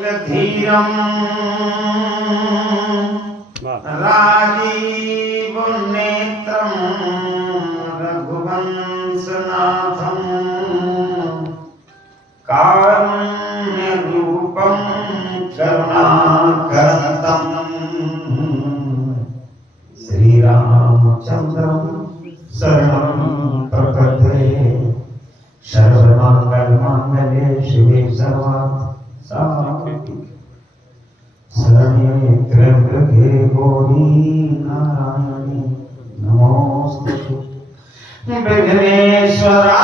रंगधीरम राजीवनेत्रम रघुवंशनाथम कारुण्यरूपम करुणाकरतम श्री रामचंद्रम शरणं प्रपद्ये सर्वमंगलमांगल्ये शिवे सर्वार्थसाधिके शरण्ये त्र्यंबके गौरी नारायणी नमोस्तुते विघ्नेश्वराय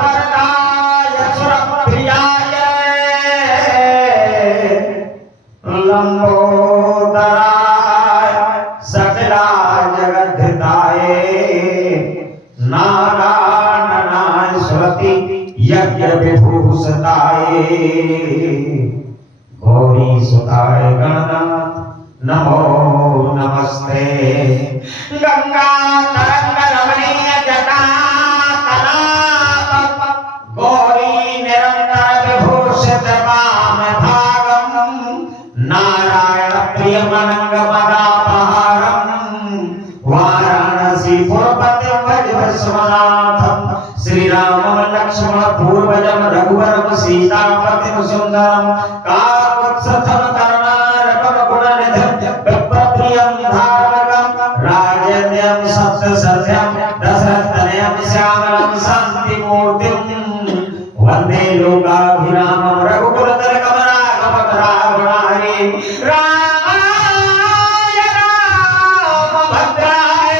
वरदाय सुरप्रियाय लंबोदराय सकला जगद्धिताय नारायणाय स्वति यज्ञ विभूषिताय गौरी सुताय गणनाथ नमो नमस्ते गंगा तरंग रमणीय जटा तलाप गौरी निरंतर विभूषित वाम भागम नारायण प्रिय मनंग मदापहारम वाराणसी पुरपति भज विश्वनाथम श्री राम लक्ष्मण पूर्वजम रघुवरम सीतापतिम सुंदरम काकुत्स्थम करुणारकम गुणनिधि विप्रप्रियम धारकम राजेन्द्रम सत्य सत्यम दशरथतनयम श्यामलम शांति मूर्तिम वंदे लोकाभिरामम रघुकुल तिलकम राघव रावणारि रामाय राम भद्राय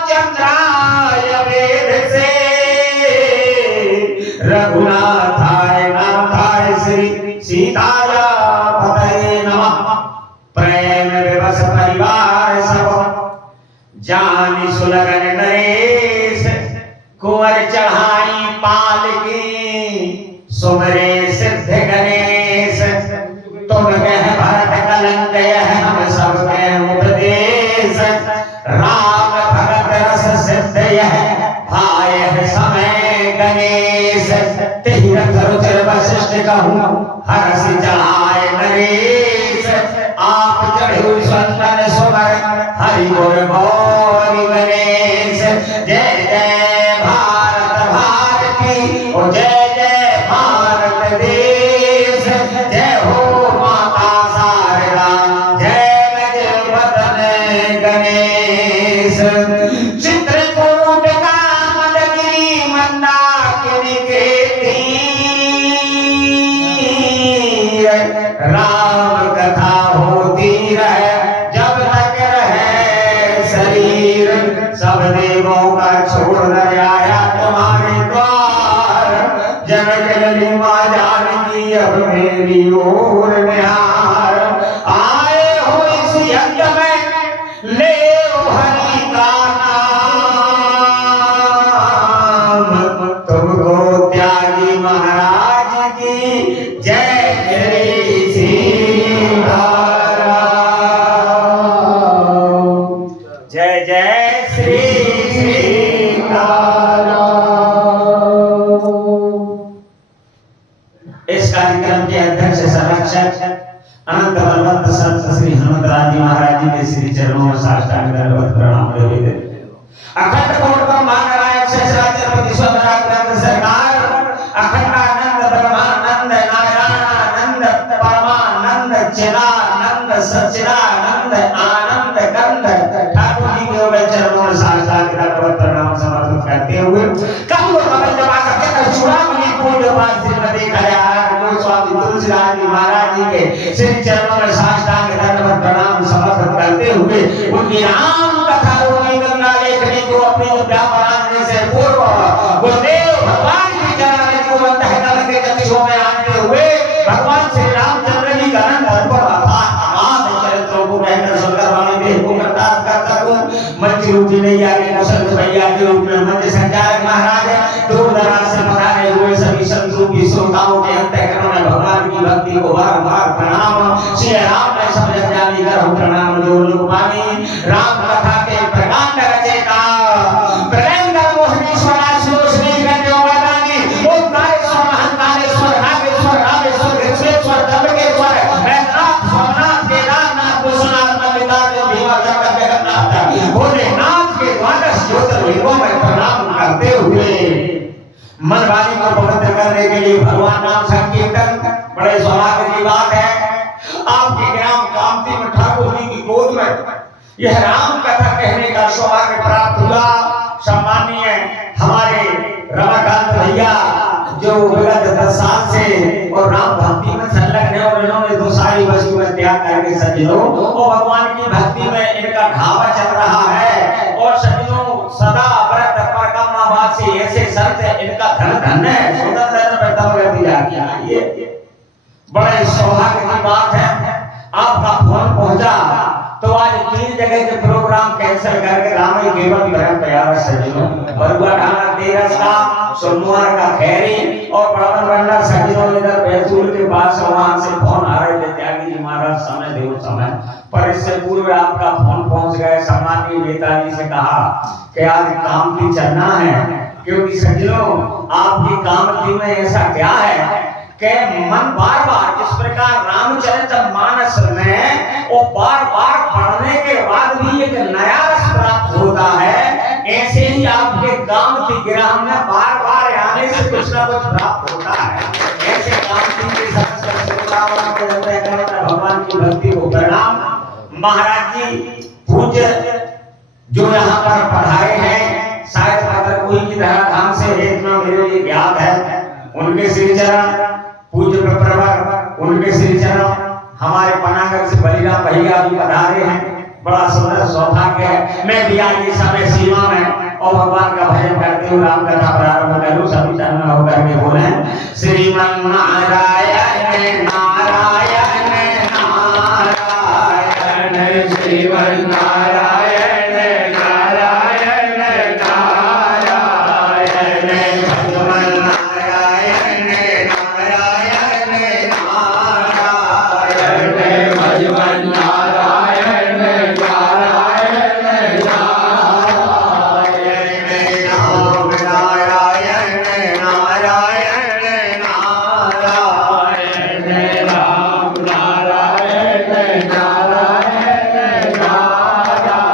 रामचंद्राय वेधसे रघुनाथाय नाथाय श्री सीताय पतये नमः प्रेम विवश परिवार सब जानि सुलगन नरेश कुंवर चढ़ाई पालकी सुमरे सिद्ध गणेश तुम कह भरत कलंक यह हम सब के उपदेश राम भगत रस सिद्ध यह भाय समय गणेश तीरथ रुचिर वशिष्ठ कहूँ हरस चढ़ाए नरेश आप चढ़ू संतन सुमर हरि गुर गौरी गणेश जय जय भारत भारती ओ जय जय भारत देश जय हो माता शारदा जय गजवदन गणेश चित्रकूट कामदगिरि मंदाकिनी के तीर राम कथा होती रहे जब तक रहे शरीर सब देवों का छोड़ न आया तुम्हारे द्वार जनक जननी मां जानकी अब मेरी ओर निहार आए हो इस यज्ञ में ले हरि का नाम तुमको त्यागी महाराज की जय श्री सीताराम जय जय श्री सीताराम। इस कार्यक्रम के अध्यक्ष संरक्षक अनंत बलवंत संत श्री हनुमतराज जी महाराज जी के श्री चरणों में साष्टांग दंडवत प्रणाम निवेदित। अखंड कोट ब्रह्मांड नायक शेषराजपति स्वराज सरकार अखंडानंद ब्रह्मानंद नारायणानंद परमानंद चिदानंद सच्चिदानंद आनंद कंद ठाकुर जी के वे चरणों में साष्टांग दंडवत प्रणाम समर्पित करते हुए कबूल कमल जमा करके चूड़ामणि पूज्य पाद श्रीमती खयाल स्वामी तुलसीदास जी महाराज जी के श्री चरणों में साष्टांग दंडवत प्रणाम समर्पित करते हुए उनकी राम कथा रूपी गंगा लेखनी को अपने व्यापारांजलि से पूर्व गुरुदेव भगवान की चरण को अंतःकरण के चक्षुओं में आते हुए भगवान श्री रामचंद्र जी का अनंत अद्भुत अगाध चरित्रों को कहकर सुंदर वाणी देह को करतार करता हूँ मंच रूपी नहीं आगे मुसल्ल भैया के रूप में मंच संचालक महाराज दूर दराज से पधारे हुए सभी संतों की श्रोताओं के अंतःकरण में भगवान की भक्ति को बार-बार प्रणाम। श्री राम ने सब जग जानी कर प्रणाम जो लोग मानी राम शिवलिंगों में प्रणाम करते हुए मन वाणी को पवित्र करने के लिए भगवान नाम संकीर्तन, बड़े सौभाग्य की बात है। आपके ग्राम कामती में ठाकुर जी की गोद में यह राम कथा कहने का सौभाग्य प्राप्त हुआ। सम्मानीय हमारे रमाकांत भैया जो विगत 10 साल से और राम भक्ति में संलग्न है और इन्होंने तो सारी वस्तुएं त्याग करके सज्जनों और भगवान की भक्ति में इनका ढावा चल रहा है। और सज्जनों सदा व्रत परकामावासी ऐसे संत इनका धन धन है, सुंदर प्रगति जाती है। बड़े सौभाग्य की बात है आपका फोन पहुंचा तो आज 3 जगह के प्रोग्राम कैंसिल करके रामाई केवल भरम तैयार सज्जनों बरुआ ढाला तेरस का सोमवार का खैरी और बड़वन बंडर सज्जनों इधर बैतूल के पास वहां से फोन आ रहे थे त्यागी जी महाराज समय देव समय पर इससे पूर्व आपका फोन पहुंच गए। सम्मानीय नेताजी से कहा कि आज काम की चलना है क्योंकि सज्जनों आपकी कामती में ऐसा क्या है कि मन बार बार जिस प्रकार रामचरितमानस में वो बार बार पढ़ने के बाद भी एक नया रस प्राप्त होता है, ऐसे ही आपके काम की गिरह में बार बार आने से कुछ ना कुछ प्राप्त होता है। ऐसे काम की भगवान की भक्ति को प्रणाम। महाराज जी पूज्य जो यहाँ पर पढ़ाए हैं शायद अगर कोई की तरह धाम से इतना मेरे लिए ज्ञात है, उनके श्री चरण पूज्य प्रवर उनके श्री चरण हमारे पनागर से बलिराम भैया भी पधारे हैं। बड़ा सुंदर सौभाग्य है मैं भी आज इस समय सीमा में और भगवान का भजन करते हुए राम कथा प्रारंभ करूं। सभी चरण में होकर के बोले श्रीमन नारायण नारायण नारायण श्रीमन नारायण नारायण नारायण भगवान नारायण नारायण नारायण भगवान नारायण नारायण नारायण राम नारायण नारायण नारायण राम नारायण नारायण नारायण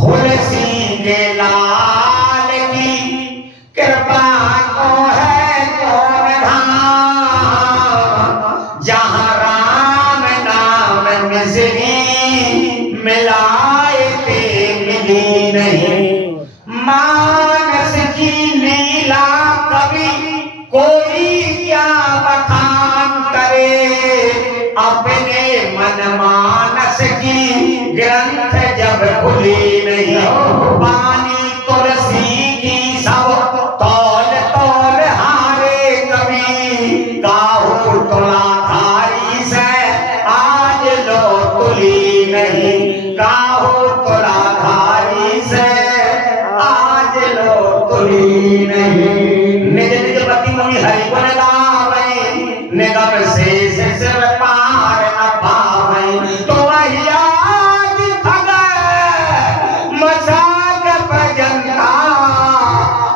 हुलसी के लाल की कृपा को है कौन धाम, जहाँ राम नाम मिसरी मिलाए थे मिली नहीं। मानस की लीला कभी कोई क्या बखान करे, अपने मन मानस की ग्रंथ जब खुली नहीं। पानी तुलसी की सब तौल तौल हारे कभी, काहू तुलाधारी से आज लो तुली नहीं। काहू तुलाधारी से आज लो तुली नहीं। निज निज पति मुनि हरि गुण गावे, निगम शेष सिर पार न पावे। तो वही आज खगर मजाक भजनता,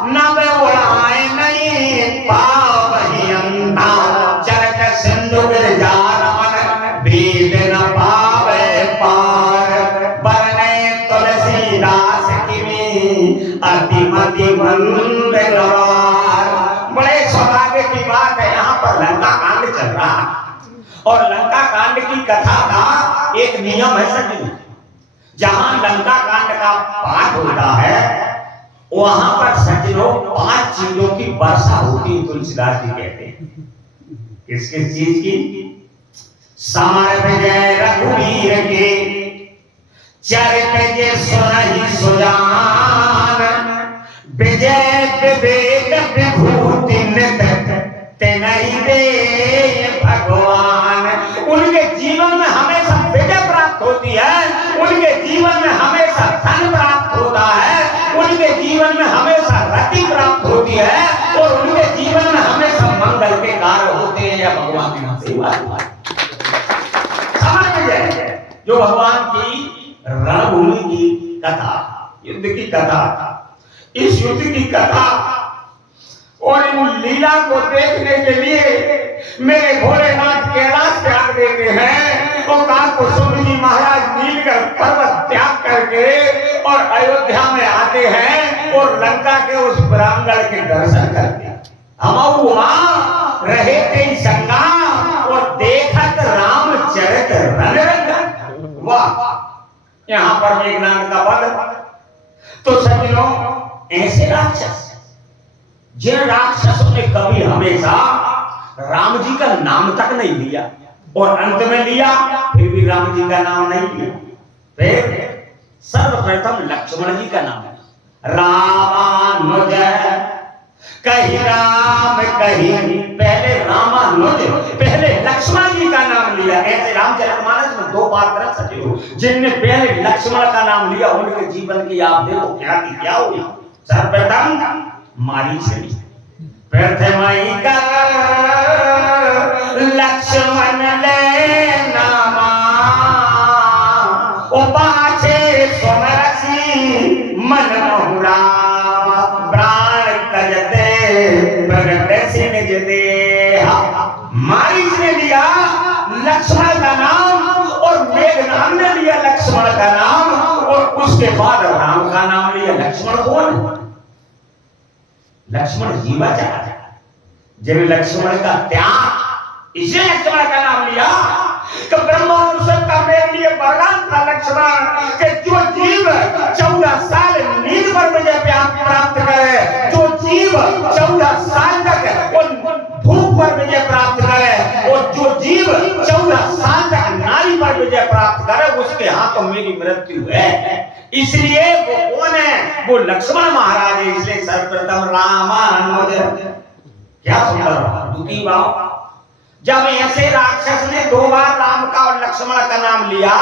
नव उड़ाए नहीं पावही अंधा। चरक सिंधु गिरजार मन वेद न पावे पार, बरने तुलसीदास की अति मति मंद गवार। बड़े सौभाग्य की बात है, यहाँ पर लंका कांड चल रहा है और लंका कांड की कथा का एक नियम है सभी। जहां लंका कांड का पाठ होता है वहां पर सज्जनों 5 चीजों की वर्षा होती है। तुलसीदास जी कहते हैं किस किस चीज की? सार विजय रघुवीर के, चरित जे सुनहि सुजान, विजय विवेक विभूति नित तेनहि दे भगवान। उनके जीवन में हमेशा विजय प्राप्त होती है, उनके जीवन में हमेशा धन प्राप्त होता है, उनके जीवन में हमेशा रति प्राप्त होती है और उनके जीवन में हमेशा मंगल के कार्य होते हैं। या भगवान की सेवा समझ में जाए जो भगवान की रणभूमि की कथा, युद्ध की कथा, इस युद्ध की कथा और इन लीला को देखने के लिए मेरे भोलेनाथ कैलाश त्याग देते हैं और काकुसुम जी महाराज नीलकर पर्वत त्याग करके और अयोध्या में आते हैं और लंका के उस प्रांगण के दर्शन करते हैं। हम वहां रहे थे संगा और देखत रामचरित रणरंग। वाह, यहाँ पर मेघनाद का वध। तो सज्जनों, ऐसे राक्षस जिन राक्षसों ने कभी हमेशा राम जी का नाम तक नहीं लिया और अंत में लिया फिर भी राम जी का नाम नहीं लिया। फिर सर्वप्रथम लक्ष्मण जी का नाम है। रामानुज कहीं राम कहीं, पहले रामानुज पहले लक्ष्मण जी का नाम लिया। ऐसे रामचरितमानस में 2 पात्र सजे हो जिनने पहले लक्ष्मण का नाम लिया, उनके जीवन की आप देखो क्या की क्या हुई। सर्वप्रथम मारीचरी, प्रथमई का लक्ष्मण ले नामा, ओ पाछे सोमरसी मन बहुराम, प्राण तजते प्रगट से निज देहा। मारीच ने लिया लक्ष्मण का नाम और मेघनाद ने लिया लक्ष्मण का नाम और उसके बाद राम का नाम लिया। लक्ष्मण कौन? लक्ष्मण जीवाचार्य, जब लक्ष्मण का त्याग, इसे लक्ष्मण का नाम लिया। तो ब्रह्मा का मेरे लिए वरदान था लक्ष्मण कि जो जीव 14 साल नींद पर विजय प्राप्त करे, जो जीव 14 साल तक भूख पर विजय प्राप्त करे और जो जीव 14 साल तक नारी पर विजय प्राप्त करे उसके हाथों मेरी मृत्यु है। इसलिए वो कौन है? वो लक्ष्मण महाराज है। इसलिए सर्वप्रथम रामानुज। क्या सुंदर दुखी भाव। जब ऐसे राक्षस ने 2 बार राम का और लक्ष्मण का नाम लिया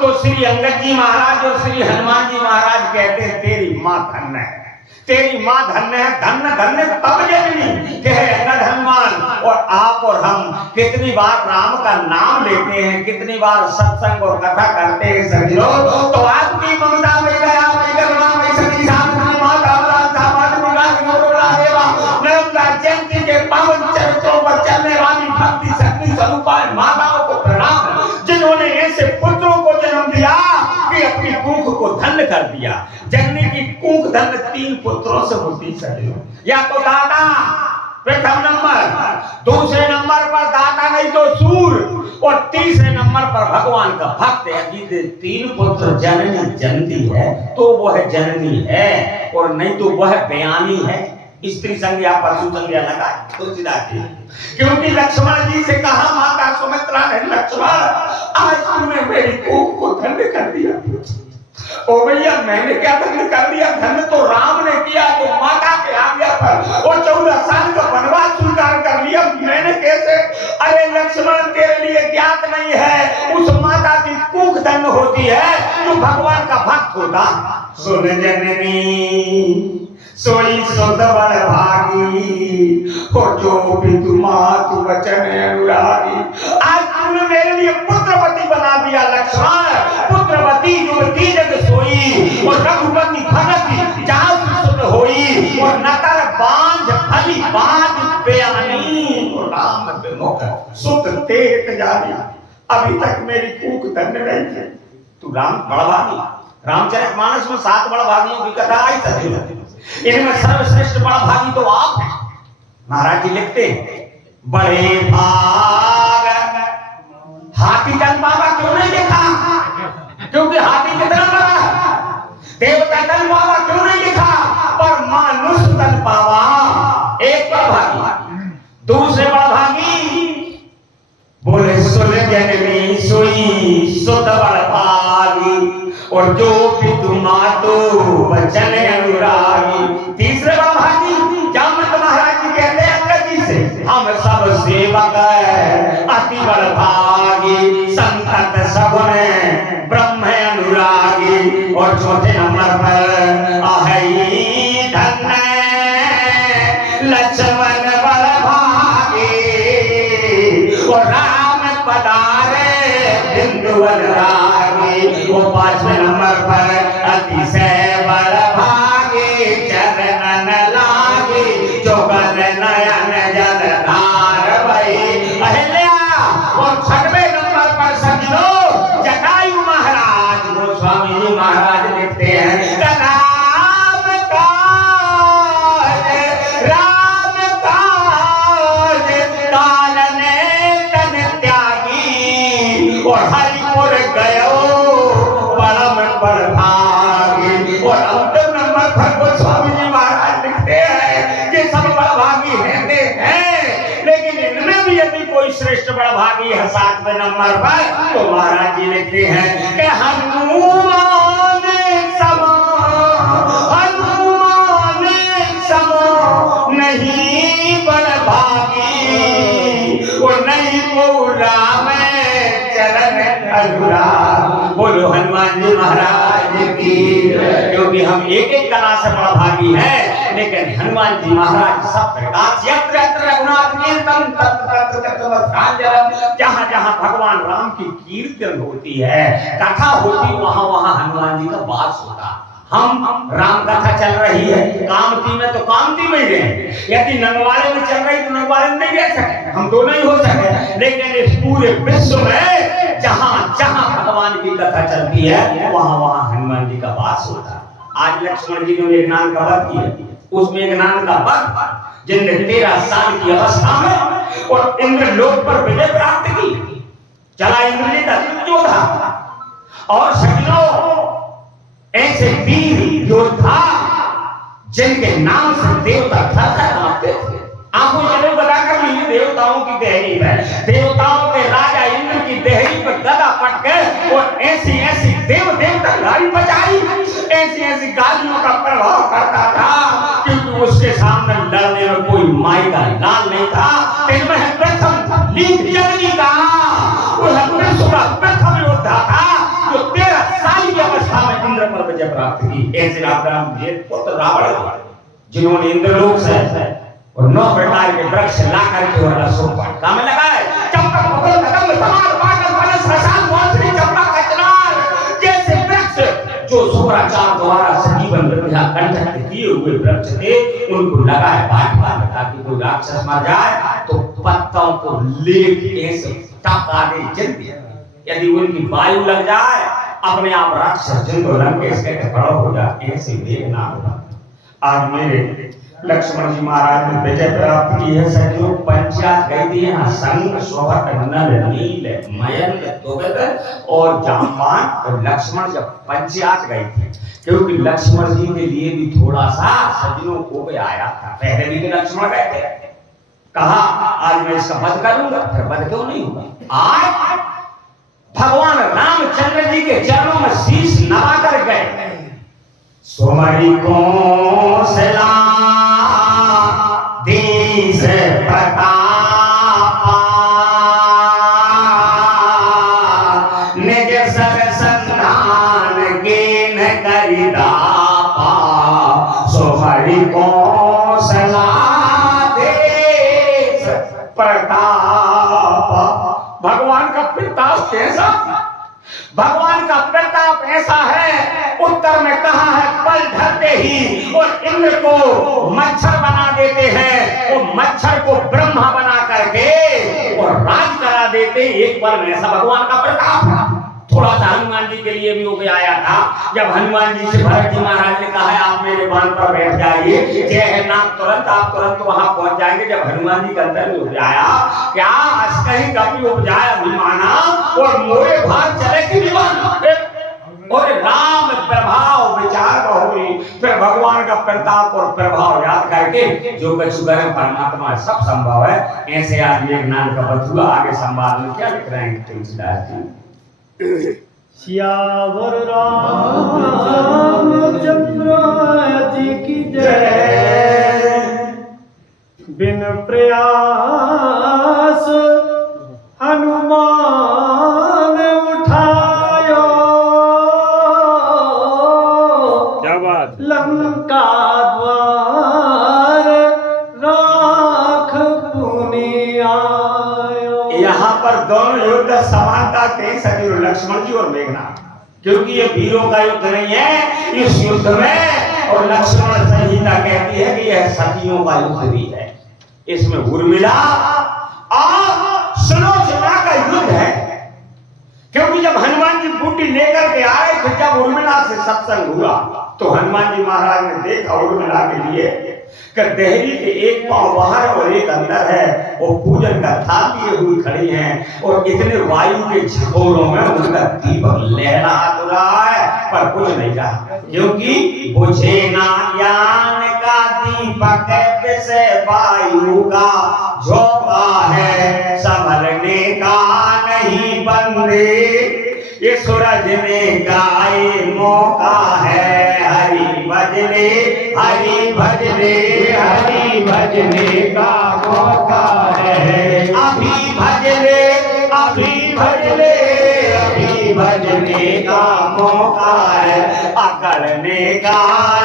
तो श्री अंगद जी महाराज और श्री हनुमान जी महाराज कहते हैं तेरी मां धन्य है, तेरी मां धन्य है। धन्य धन्य तब जननी कहे अंगद हनुमान और आप और हम कितनी बार राम का नाम लेते हैं, कितनी बार सत्संग और कथा करते हैं सज्जनों। तो आपकी ममता में गया मैं करुणा में सभी साधना माता जयंती के पावन चरित्रों पर चलने वाली भक्ति शक्ति स्वरूपा माताओं को प्रणाम, जिन्होंने ऐसे पुत्रों को जन्म दिया कि अपनी भूख को धन्य खंड कर दिया। जननी की कूख धन 3 पुत्रों से होती सके, या तो दाता प्रथम नंबर, दूसरे नंबर पर दाता नहीं तो सूर, और तीसरे नंबर पर भगवान का भक्त। यदि 3 पुत्र जननी जनती है तो वह जननी है, और नहीं तो वह बयानी है। स्त्री संज्ञा पशु संज्ञा लगाए तो सीधा की, क्योंकि लक्ष्मण जी से कहा माता सुमित्रा ने, लक्ष्मण आज तूने मेरी कोख को धन्य कर दिया। ओ भैया मैंने क्या धन्य कर दिया? धन्य तो राम ने किया, जो माता के आज्ञा पर वो 14 साल का वनवास स्वीकार कर लिया। मैंने कैसे? अरे लक्ष्मण तेरे लिए ज्ञात नहीं है, उस माता की कुख धन्य होती है जो भगवान का भक्त होता। सुन जननी सोई सुत बड़ भागी, और जो पितु मातु वचन अनुरागी। आज तुमने मेरे लिए पुत्रवती बना दिया लक्ष्मण, पुत्रवती युवती जग सोई, और रघुपति भगति जासु सुत होई, और नकर बांझ भली बांझ बयानी, और राम विमुख सुत तेत जानी। अभी तक मेरी कूख धन्य नहीं थी, तू राम बड़भागी। रामचरितमानस में 7 बड़भागियों की कथा आई थी, इनमें सर्वश्रेष्ठ बड़भागी तो आप हैं। महाराज जी लिखते बड़े भाग हाथी तन बाबा क्यों नहीं देखा? क्योंकि हाथी कितना बड़ा है। देवता तन बाबा क्यों नहीं देखा? पर मानुष तन बाबा एक बड़भागी। दूसरे बड़भागी बोले सुन जननी सोई सुत बड़भागी, और जो पितु मातु वचन अनुरागी। तीसरे बड़भागी जामवंत महाराज जी कहते हैं अंगद जी से, हम सब सेवक अति बड़भागी, संतत सगुन ब्रह्म अनुरागी। और चौथे नंबर पर आहई धन्य लक्ष्मण बड़भागी, और राम पधारे बिंदुवन रागी। वो 5वें नंबर पर अतिशय बड़भागी, चरणन लागी, जोगन नयन जल धार भई अहिल्या। और 6वें नंबर पर समझो जटायु महाराज। गोस्वामी जी महाराज लिखते हैं राम काज कालन तन त्यागी, और हरिपुर गयो परम बड़भागी। और अंतिम नंबर पर गोस्वामी जी महाराज लिखते हैं कि सब बड़भागी रहते हैं, लेकिन इनमें भी यदि कोई श्रेष्ठ बड़भागी है 7वें नंबर पर, तो महाराज जी लिखते हैं कि हनुमान सम नहीं बड़भागी, वो नहीं को राम चरण अनुराग। बोलो हनुमान जी महाराज की। क्योंकि हम एक कला से बड़भागी हैं, लेकिन हनुमान जी महाराज सब प्रकार से यत्र यत्र रघुनाथ कीर्तन तत्र तत्र तत्र, जहां जहां भगवान राम की कीर्तन होती है, कथा होती, वहां वहां हनुमान जी का वास होता। हम राम कथा चल रही है कामती में तो कामती में गए, यदि नगवाले में चल रही तो नगवाले में नहीं रह सके, हम दोनों ही हो सके। लेकिन इस पूरे विश्व में जहां जहां भगवान की कथा चलती है, वहां वहां हनुमान जी का वास होता। आज लक्ष्मण जी ने एक नाम का वध किया, उसमें एक नाम का वध जिनने 13 साल की अवस्था में और इंद्र लोक पर विजय प्राप्त की, चला इंद्रजीत अद्भुत योद्धा, और सैकड़ों ऐसे वीर योद्धा जिनके नाम से देवता थर-थर कांपते थे। आपको चलो बताकर लीजिए देवताओं की देहरी में, देवताओं के राजा इंद्र की देहरी पर गदा पट के और ऐसी ऐसी देव देवता गाली बजाई, ऐसी ऐसी गालियों का प्रभाव करता था, क्योंकि उसके सामने लड़ने में कोई माई का लाल नहीं था। इनमें प्रथम लीक जगनी का विश्व का प्रथम योद्धा था, जो 13 साल की अवस्था में इंद्र पर विजय प्राप्त की। ऐसे राम जी पुत्र रावण, जिन्होंने इंद्रलोक से और 9 प्रकार के वृक्ष ला करके और अशोक वाटिका में लगाए, चंपक बबल कदम तमार पाटल वनस रसान मौसरी चंपा कचनार जैसे वृक्ष जो शुक्राचार्य द्वारा सजीवन विद्या कंठ किए हुए वृक्ष थे, उनको लगाए वाटिका में, ताकि कोई राक्षस मर जाए तो पत्तों को लेके ऐसे टका दे जल्दी। यदि उनकी वायु लग जाए, अपने आप राक्षस जिनको लंकेश के खड़ा हो जा ऐसे मेघनाद आज मेरे लक्ष्मण जी महाराज ने विजय प्राप्त की है। सखियों पंचायत गई थी यहाँ संग सोहत नल नील मयंक दुगध और जामवान और लक्ष्मण जब पंचायत गई थी क्योंकि लक्ष्मण जी के लिए भी थोड़ा सा सजनों को भी आया था। पहले भी लक्ष्मण गए थे, कहा आज मैं इसका वध करूंगा, फिर वध क्यों नहीं हुआ। आज भगवान रामचंद्र जी के चरणों में शीश नवा कर गए। सोमरी को सला देश प्रतापा निज सर संधान के न करिदापा सोमरी को सला देश प्रतापा। भगवान का प्रताप कैसा, भगवान का प्रताप ऐसा है। उत्तर में कहा है पल ढलते ही और इंद्र को मच्छर बना देते हैं और मच्छर को ब्रह्मा बना करके और राज करा देते। एक पल में ऐसा भगवान का प्रताप था। थोड़ा सा हनुमान जी के लिए भी हो गया आया था जब हनुमान जी से भरत जी महाराज ने कहा है आप मेरे बाण पर बैठ जाइए, जय है नाम तुरंत आप तुरंत वहां पहुंच जाएंगे। जब हनुमान जी के अंदर में उपजाया क्या कहीं कभी उपजाया अभिमाना और मोरे भाग चले कि और राम प्रभाव विचार बहुरी। फिर भगवान का प्रताप और प्रभाव याद करके जो कुछ परमात्मा सब संभव है। ऐसे आदमी एक नाम का बथुआ आगे संवाद में क्या लिख रहे हैं तुलसीदास जी। सियावर रामचंद्र जी की जय। बिन प्रयास हनुमान उठायो क्या बात। लंका द्वार राख पुनि आयो। यहाँ पर दोनों युद्ध समानता के सभी लक्ष्मण जी और मेघनाथ, क्योंकि ये वीरों का युद्ध नहीं है इस युद्ध में। और लक्ष्मण संहिता कहती है कि यह सखियों का युद्ध भी है। इसमें उर्मिला और सुलोचना का युद्ध है। क्योंकि जब हनुमान जी बूटी लेकर के आए थे, जब उर्मिला से सत्संग हुआ तो हनुमान जी महाराज ने देखा उर्मिला के लिए कि देहरी के एक पांव बाहर और एक अंदर है। वो पूजन का थाल लिए हुई खड़ी हैं और इतने वायु के झकोरों में उनका दीपक लहरा तो रहा है पर कुछ नहीं रहा, क्योंकि बुझे ना ज्ञान का दीपक से वायु का झोंका है, संभलने का नहीं बंदे ये सूरज में गाए मौका है। हरि भजने हरि भजने हरि भजने का मौका है। अभी भजने अभी भजने अभी भजने का मौका है। अकड़ने का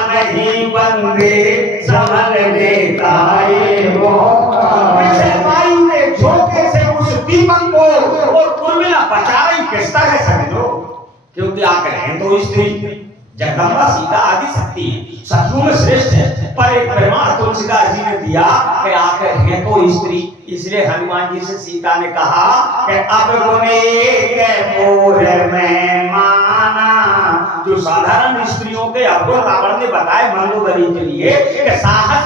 नहीं बंदे संभलने का ये मौका है। वायु के झोंके से उस दीपक को और उर्मिला बचा रही किस तरह समझो, क्योंकि आकर हैं तो स्त्री जगदम्बा सीता आदि शक्ति है, सखियों में श्रेष्ठ है। पर एक प्रमाण तुलसीदास जी ने दिया कि आखिर है तो स्त्री, इसलिए हनुमान जी से सीता ने कहा कि अब गुने के मोर में माना। जो साधारण स्त्रियों के अवगुण रावण ने बताए मंदोदरी के लिए कि साहस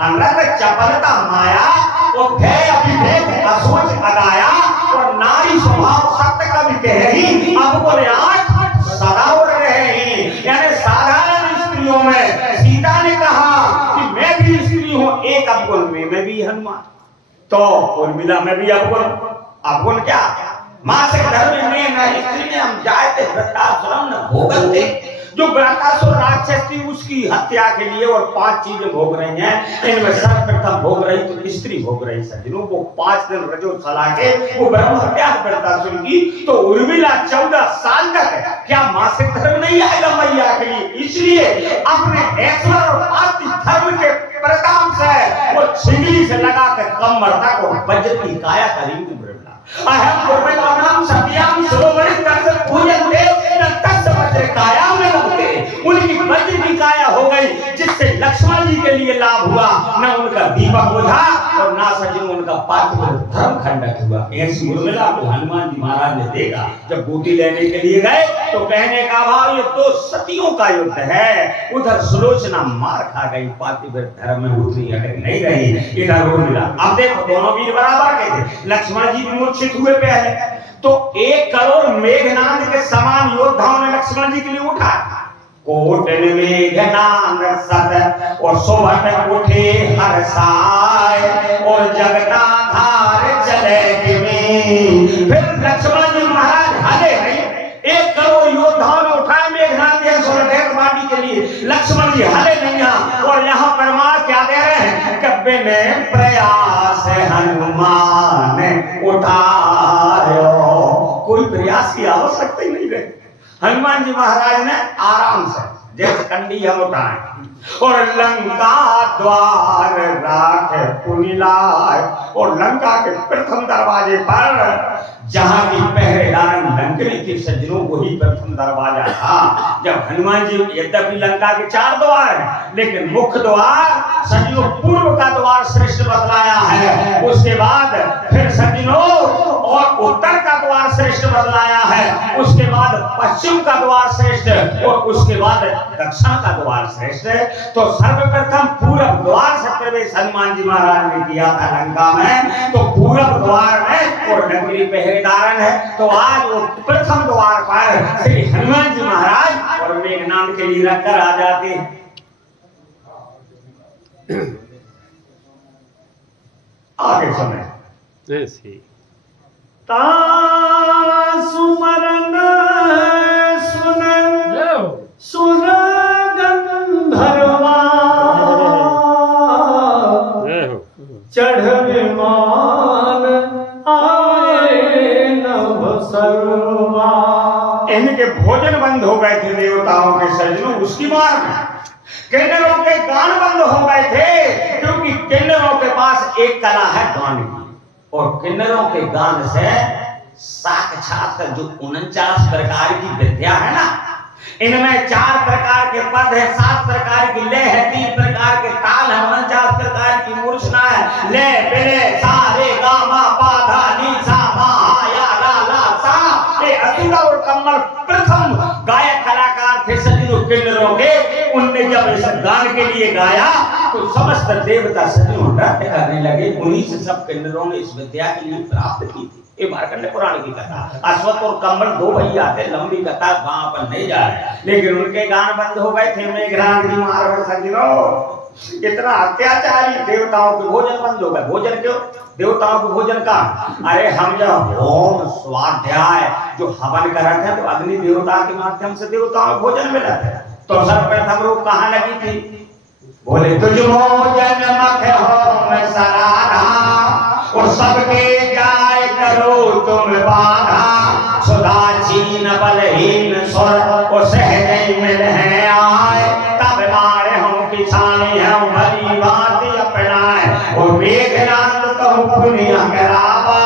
अनरत चपलता माया और भय अभिभेद असोच अदाया और नारी स्वभाव सत्य कवि कह ही अब बोले आठ सदा रहे ही। यानी साधारण स्त्रियों में सीता ने कहा कि मैं भी स्त्री हूं, एक अवगुण में मैं भी हनुमान, तो उर्मिला में भी अवगुण। अवगुण क्या मासिक धर्म में न स्त्री ने हम जाए थे वृत्ताश्रम न भोगन थे। जो वृत्तासुर राक्षस थी उसकी हत्या के लिए और 5 चीजें भोग रही हैं। इनमें सर्वप्रथम भोग रही तो स्त्री भोग रही सज्जनों, वो 5 दिन रजो चला के वो ब्रह्म हत्या वृत्तासुर की। तो उर्मिला 14 साल तक क्या मासिक धर्म नहीं आएगा मैया के लिए, इसलिए अपने ऐश्वर्य और पार्थिव धर्म के प्रताप से वो छिगली से लगा कर कमर तक और वज्र की काया करी उर्मिला। अहम उर्मिला नाम सत्याम सुरोमणि तत्व पूजन देव तत्व वज्र काया में लगते। उनकी वज्र की काया हो गई गई, जिससे लक्ष्मण जी के लिए लाभ हुआ। न उनका दीपक बुझा और ना सजन उनका पात्र धर्म खंडक हुआ। ऐसी उर्मिला को हनुमान जी महाराज ने देखा। जब बूटी लेने के लिए गए तो कहने का भाव, ये तो सतियों का युद्ध है। उधर सुलोचना मार खा गई, पातिव्रत धर्म में उतनी अटक नहीं रही। इधर उर्मिला, अब देखो दोनों वीर बराबर के थे। लक्ष्मण जी भी मूर्छित हुए पहले, तो 1 करोड़ मेघनाद के समान योद्धाओं ने लक्ष्मण जी के लिए उठा। कोटन मेघनाद सत और शोभन उठे हर साय और जगदाधार चले में। फिर लक्ष्मण जी महाराज हले नहीं, 1 करोड़ योद्धाओं ने उठाए मेघनाद बाटी के लिए। लक्ष्मण जी हले नहीं। और यहाँ प्रमाण क्या दे रहे हैं? कब्बे में प्रयास हनुमान उठायो। कोई प्रयास की आवश्यकता ही नहीं रही। हनुमान जी महाराज ने आराम से जैसे कंडी हम उठाए और लंका द्वार राख पुनिलाय, और लंका के प्रथम दरवाजे पर जहां की पहरेदार लंकनी थी सज्जनों, वही प्रथम दरवाजा था। जब हनुमान जी, यद्यपि लंका के 4 द्वार हैं, लेकिन मुख्य द्वार सज्जनों पूर्व का द्वार श्रेष्ठ बतलाया है। उसके बाद फिर सज्जनों और उत्तर का द्वार श्रेष्ठ बतलाया है। उसके बाद पश्चिम का द्वार श्रेष्ठ और उसके बाद दक्षिण का द्वार श्रेष्ठ। तो सर्वप्रथम पूर्व द्वार से प्रवेश हनुमान जी महाराज ने किया था लंका में। तो पूर्व द्वार में और नगरी पहरेदारन है। तो आज वो प्रथम द्वार पर श्री हनुमान जी महाराज और मेघनाद के लिए रखकर आ जाते हैं। आगे समय ऐसी सुमरन सुन सुर गंधर्वा चढ़ विमान आए नभ सर्वा। इनके भोजन बंद हो गए थे देवताओं के सज्जनों उसकी मार में। किन्नरों के गान बंद हो गए थे, क्योंकि किन्नरों के पास एक कला है गान की, और किन्नरों के गान से साक्षात जो 49 प्रकार की विद्या है ना, इनमें 4 प्रकार के पद है, 7 प्रकार की लय है, 3 प्रकार के ताल है, 49 प्रकार की मूर्छना है। लय बिले सा रे गा मा पा धा नी सा मा हा या ला ला सा। ये अतुल और कमल प्रथम गायक कलाकार थे सज्जनों किन्नरों के। उनने जब इस गान के लिए गाया तो समस्त देवता सज्जनों नृत्य करने लगे। उन्हीं से सब किन्नरों ने इस विद्या के लिए प्राप्त की थी। ये मार्कंडेय पुराण की कथा। अश्वत्थ और कंबल 2 भैया थे, लंबी कथा वहां पर नहीं जा रहे, लेकिन उनके गान बंद हो गए थे। मेघनाद जी महाराज सज्जनों इतना अत्याचारी, देवताओं के भोजन बंद हो गए। भोजन क्यों? देवताओं के भोजन का, अरे हम जब होम स्वाध्याय जो हवन करते हैं तो अग्नि देवता के माध्यम से देवताओं को भोजन मिला था। तो सर्वप्रथम रूप कहाँ लगी थी? बोले तुझ भोजन मख होम सराधा और सबके जाय करो तुम बाधा। सुधा छीन बलहीन सुर और सहज मिल है आए, तब मारे हम किसानी हम भली बात अपनाए। और मेघनाद कहूँ पुनिया करावा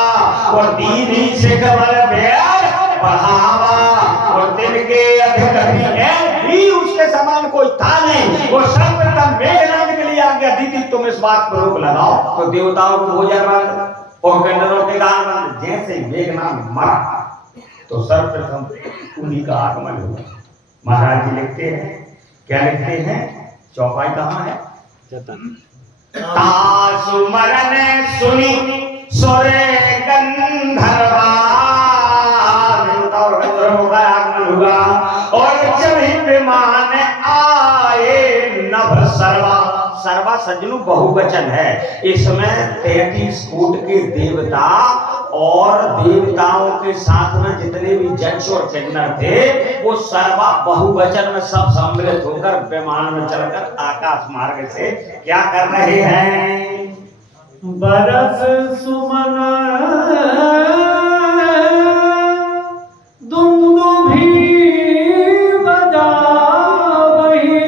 और दीदी सिख बल बेर बढ़ावा। और दिन के अधिक भी उसके समान कोई था नहीं। वो सर्वप्रथम मेघनाद के लिए आज्ञा दी थी, तुम इस बात पर रोक लगाओ। तो देवताओं को भोजन बंद और किन्नरों के गान बंद। जैसे मेघनाद मरा तो सर्वप्रथम उन्हीं का आगमन हुआ। महाराज जी लिखते हैं, क्या लिखते हैं? चौपाई कहाँ है? सुमरन सुनी सोरे गंधर्वा, आगमन हुआ और जब ही विमान आए नभ सर्वा। सर्वा सज्जनों बहुवचन है। इसमें 33 कूट के देवता और देवताओं के साथ में जितने भी जक्ष और किन्नर थे वो सर्वा बहुवचन में सब सम्मिलित होकर विमान में चलकर आकाश मार्ग से क्या कर रहे हैं? बरस सुमन दुंदुभी बजावही,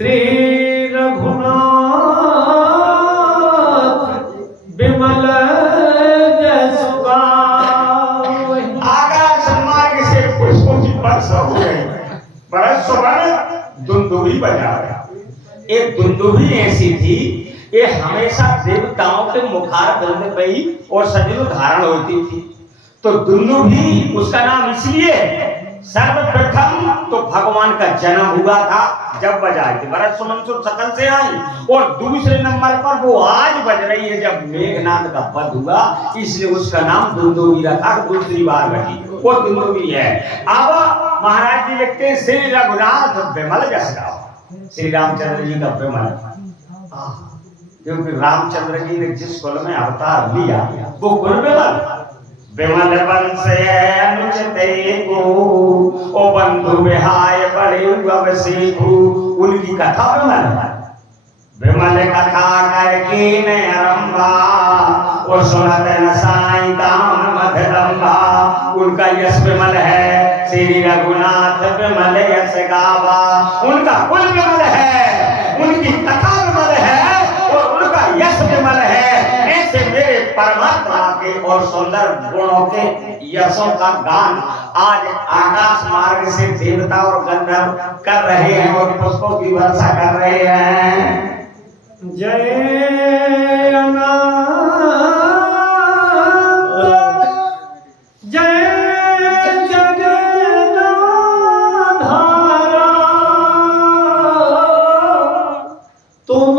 श्री रघुनाथ विमल जसु गावही। आकाश मार्ग से पुष्पों की वर्षा हो गई। बरस दुंदुभी बजा रहा। एक दुंदुभी ऐसी थी, ये हमेशा देवताओं के मुखार गंध पे ही और सजीव धारण होती थी। तो दुंदुभी उसका नाम इसलिए, सर्वप्रथम तो भगवान का जन्म हुआ था जब बजाई थी, भरत सुमन सकल से आई, और दूसरे नंबर पर वो आज बज रही है जब मेघनाथ का वध हुआ, इसलिए उसका नाम दुंदुभी रखा। दूसरी बार बजी वो दुंदुभी है। अब महाराज जी लिखते हैं श्री रघुनाथ विमल जस गावा, श्री रामचंद्र जी का विमल, क्योंकि रामचंद्र जी ने जिस कुल में अवतार लिया वो कुल विमल। विमल वंश अनुचते को ओ बंधु विहाय बड़े अब सीखू, उनकी कथा विमल कथा करके न आरंभा, और सुनत न साई काम मधुरंभा। उनका यश विमल है, श्री रघुनाथ विमल यश गावा। उनका कुल विमल है, उनकी कथा विमल है, और उनका यश विमल है। ऐसे मेरे परमात्मा के और सुंदर गुणों के यशों का गान आज आकाश मार्ग से देवता और गंधर्व कर रहे हैं और पुष्पों की वर्षा कर रहे हैं। जय अनाथ जय जगन्नाथ, तुम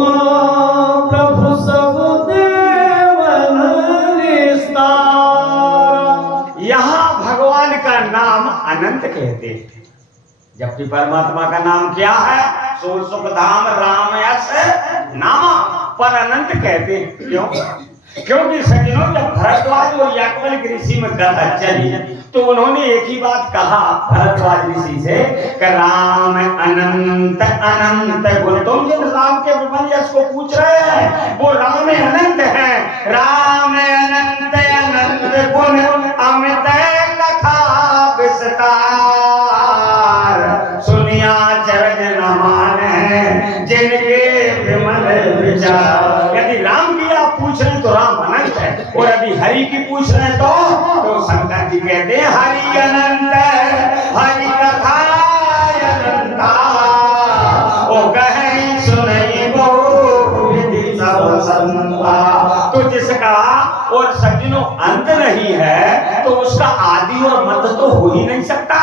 प्रभु सब देवन निस्तार। यहाँ भगवान का नाम अनंत कहते हैं, जबकि परमात्मा का नाम क्या है? सो सुख धाम राम यस नामा, पर अनंत कहते हैं। क्यों? क्योंकि सज्जनों, जब भरद्वाज और याज्ञवल्क्य ऋषि में कथा चली तो उन्होंने एक ही बात कहा भरद्वाज ऋषि से कि राम अनंत अनंत गुण। तुम जिन राम के विमल यश को पूछ रहे हैं वो राम अनंत है। राम अनंत अनंत गुण अमित कथा विस्तार, सुनिया चरज न माने जिनके विमल विचार। यदि राम की आप पूछ रहे तो राम अनंत है, और यदि हरि की पूछ रहे तो शंकर जी कहते हैं हरि अनंत हरि कथा अनंता, ओ कहे सुनई बहु विधि सब संता। तो जिसका और सज्जनों अंत नहीं है तो उसका आदि और मध्य तो हो ही नहीं सकता।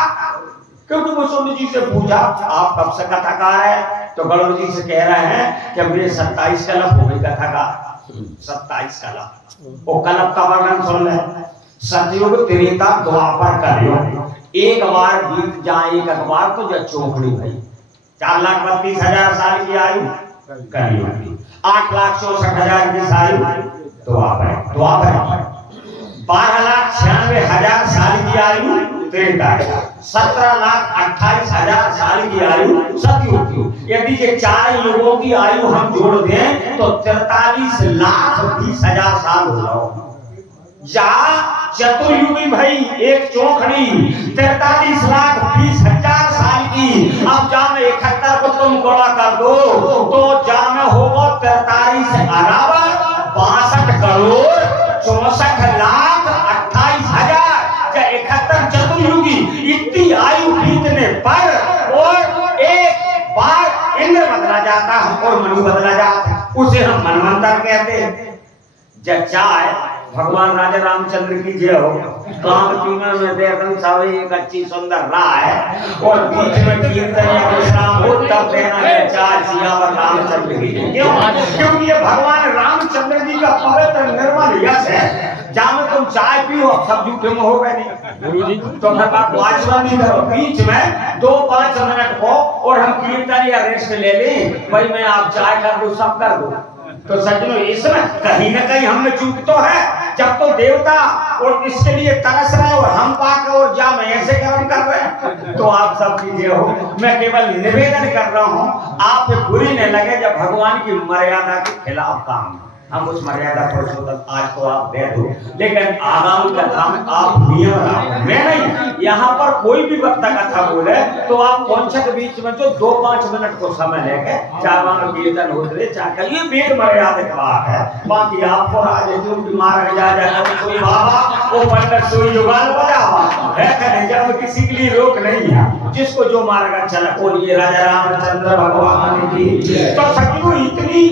क्योंकि मुसुंड जी से पूछा आप कब से कथाकार है, तो गरुड़ जी से कह रहे हैं कि मेरे 27 कलप हो गई कथा का। 27 कलप, वो कलप का वर्णन सुन ले। सतयुग त्रेता द्वापर कलयुग, एक बार बीत जाए एक अखबार तो जब चौकड़ी भाई। 4,32,000 साल की आयु कलयुग की, 8,64,000 की आयु द्वापर, 12,96,000 साल की आयु त्रेता, 17,28,000 साल की आयु सतयुग की। यदि ये 4 युगों की आयु हम जोड़ दें तो 43,20,000 साल हो जाओ। या चतुर्युगी भाई एक चौखड़ी 43,20,000 साल की। अब जा में 71 को तुम गुणा कर दो तो जा में होगा 43 अरब 62 करोड़ 64,28,000। 71 चतुर्युगी इतनी आयु बीतने पर और एक बार इंद्र बदला जाता है और मनु बदला जाता है, उसे हम मनवंतर कहते हैं। जब चाहे भगवान राजा रामचंद्र की जय हो, काम चूना में देखन सावे एक अच्छी सुंदर राह है और बीच में कीर्तन या विश्राम हो तब देना है चार सियावर रामचंद्र की। क्यों? क्योंकि ये भगवान रामचंद्र जी का पवित्र निर्मल यश है। जहाँ तुम चाय पियो सब झूठे में हो गए नहीं तो फिर बात वाचबंदी करो, बीच में 2-5 मिनट हो और हम कीर्तन या रेस्ट ले लें, भाई मैं आप चाय कर दो सब कर दो। तो सज्जनों इसमें कहीं न कहीं हमें चूक तो है। जब तो देवता और इसके लिए तरस रहे और हम पाक और जा में ऐसे कर्म कर रहे हैं तो आप सब कीजिए हो। मैं केवल निवेदन कर रहा हूँ, आप बुरी नहीं लगे जब भगवान की मर्यादा के खिलाफ काम, हम उस मर्यादा पुरुषोत्तम आज को आप दे दो, लेकिन आगामी कथा में आप नियम रखो। मैं नहीं, यहाँ पर कोई भी वक्ता कथा बोले तो आप कौन के बीच में जो 2-5 मिनट को समय लेके चाहे कीर्तन हो रहे चाहे ये वेद मर्यादा की बात है। बाकी आपको आज जो बीमार जा कोई बाबा वो पंडित सोई जुगाड़ बजावा है, जब किसी के लिए रोक नहीं है। जिसको जो मार्ग अच्छा लगा बोलिए राजा रामचंद्र भगवान की। तो सखियों इतनी